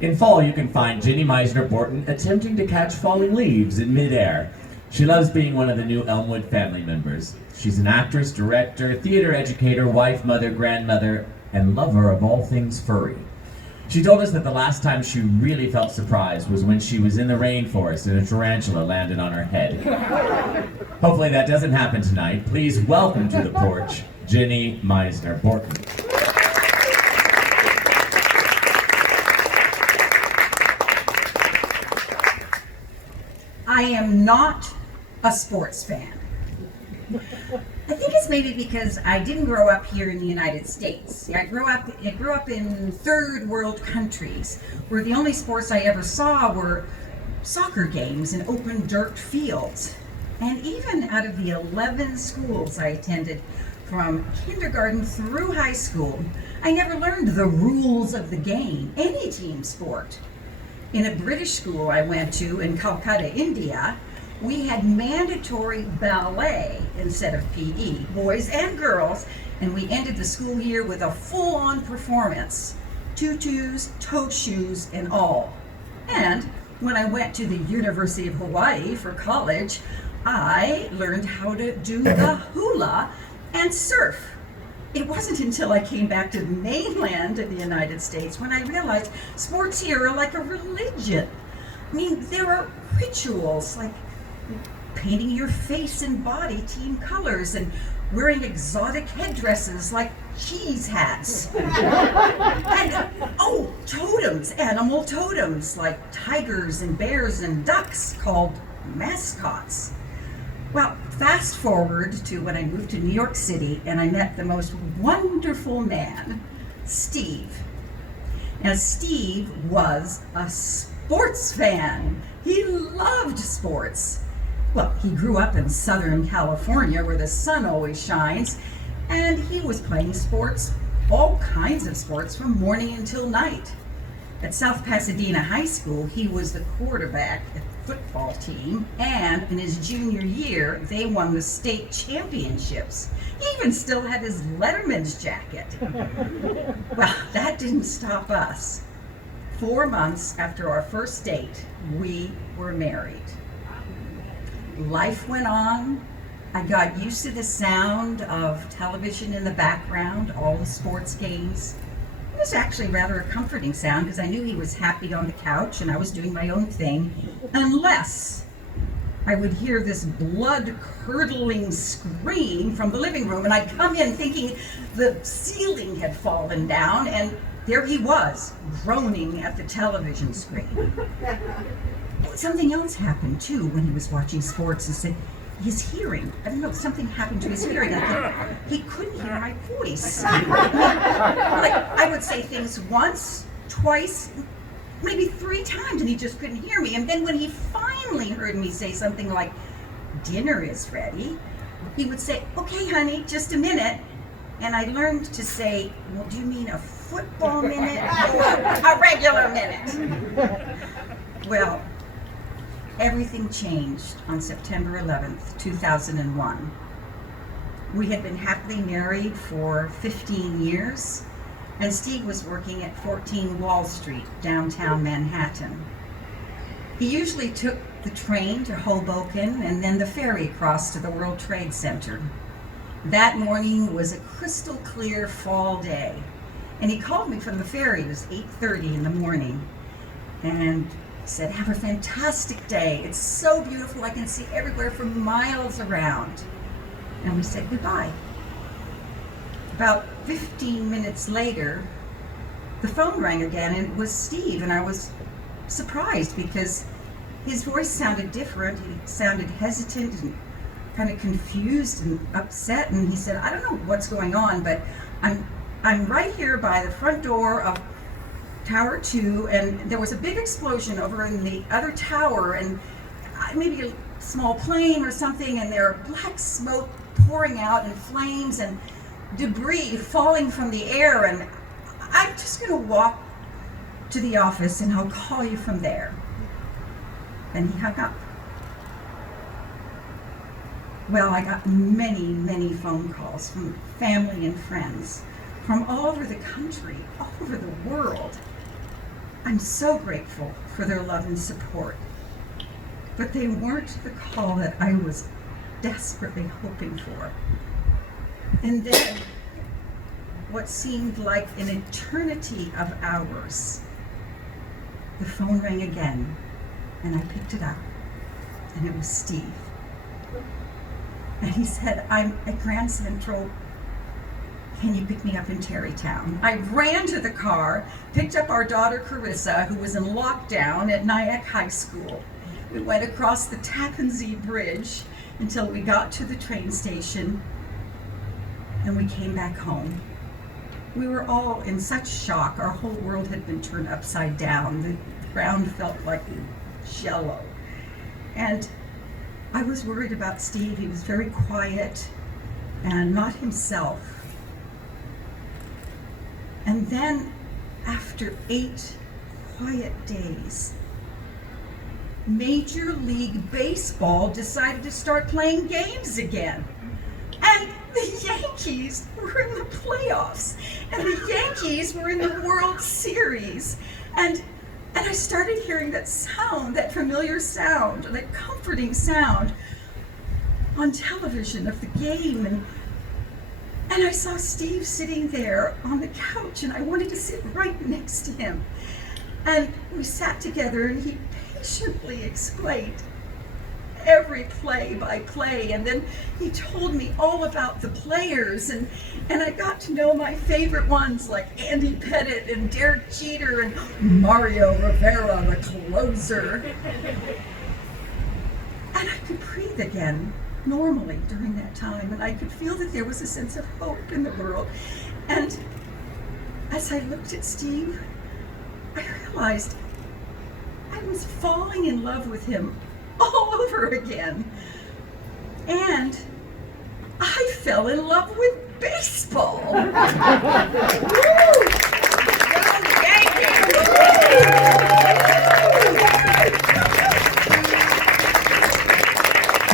In fall, you can find Ginny Borton attempting to catch falling leaves in midair. She loves being one of the new Elmwood family members. She's an actress, director, theater educator, wife, mother, grandmother, and lover of all things furry. She told us that the last time she really felt surprised was when she was in the rainforest and a tarantula landed on her head. Hopefully that doesn't happen tonight. Please welcome to the porch, Ginny Borton. I am not a sports fan. I think it's maybe because I didn't grow up here in the United States. I grew up in third world countries where the only sports I ever saw were soccer games in open dirt fields. And even out of the 11 schools I attended from kindergarten through high school, I never learned the rules of the game, any team sport. In a British school I went to in Calcutta, India, we had mandatory ballet instead of PE, boys and girls, and we ended the school year with a full-on performance, tutus, toe shoes, and all. And when I went to the University of Hawaii for college, I learned how to do the hula and surf. It wasn't until I came back to the mainland of the United States when I realized sports here are like a religion. I mean, there are rituals like painting your face and body team colors and wearing exotic headdresses like cheese hats. And, totems, animal totems like tigers and bears and ducks called mascots. Well, fast forward to when I moved to New York City and I met the most wonderful man, Steve. Now, Steve was a sports fan. He loved sports. Well, he grew up in Southern California where the sun always shines, and he was playing sports, all kinds of sports, from morning until night. At South Pasadena High School, he was the quarterback at the football team, and in his junior year, they won the state championships. He even still had his Letterman's jacket. Well, that didn't stop us. 4 months after our first date, we were married. Life went on. I got used to the sound of television in the background, all the sports games. It was actually rather a comforting sound because I knew he was happy on the couch and I was doing my own thing, unless I would hear this blood-curdling scream from the living room, and I'd come in thinking the ceiling had fallen down, and there he was, groaning at the television screen. Something else happened too when he was watching sports. And said his hearing, I don't know, something happened to his hearing. He couldn't hear my voice. Like, I would say things once, twice, maybe 3 times, and he just couldn't hear me. And then when he finally heard me say something like, "Dinner is ready," he would say, "Okay, honey, just a minute." And I learned to say, "Well, do you mean a football minute or a regular minute?" Well, everything changed on September 11th, 2001. We had been happily married for 15 years, and Steve was working at 14 Wall Street, downtown Manhattan. He usually took the train to Hoboken and then the ferry across to the World Trade Center. That morning was a crystal clear fall day, and he called me from the ferry. It was 8:30 in the morning, and said, "Have a fantastic day. It's so beautiful. I can see everywhere for miles around." And we said goodbye. About 15 minutes later, the phone rang again, and it was Steve, and I was surprised because his voice sounded different. He sounded hesitant and kind of confused and upset, and he said, "I don't know what's going on, but I'm right here by the front door of Tower 2, and there was a big explosion over in the other tower, and maybe a small plane or something, and there are black smoke pouring out and flames and debris falling from the air, and I'm just going to walk to the office and I'll call you from there." And he hung up. Well, I got many, many phone calls from family and friends from all over the country, all over the world. I'm so grateful for their love and support. But they weren't the call that I was desperately hoping for. And then, what seemed like an eternity of hours, the phone rang again, and I picked it up, and it was Steve. And he said, I'm at Grand Central. Can you pick me up in Tarrytown? I ran to the car, picked up our daughter Carissa, who was in lockdown at Nyack High School. We went across the Tappan Zee Bridge until we got to the train station, and we came back home. We were all in such shock. Our whole world had been turned upside down. The ground felt like jello. And I was worried about Steve. He was very quiet and not himself. And then, after 8 quiet days, Major League Baseball decided to start playing games again. And the Yankees were in the playoffs. And the Yankees were in the World Series. And I started hearing that sound, that familiar sound, that comforting sound on television of the game. And I saw Steve sitting there on the couch, and I wanted to sit right next to him. And we sat together, and he patiently explained every play by play, and then he told me all about the players, and I got to know my favorite ones like Andy Pettit and Derek Jeter and Mario Rivera, the closer. And I could breathe again normally during that time, and I could feel that there was a sense of hope in the world. And as I looked at Steve, I realized I was falling in love with him all over again. And I fell in love with baseball.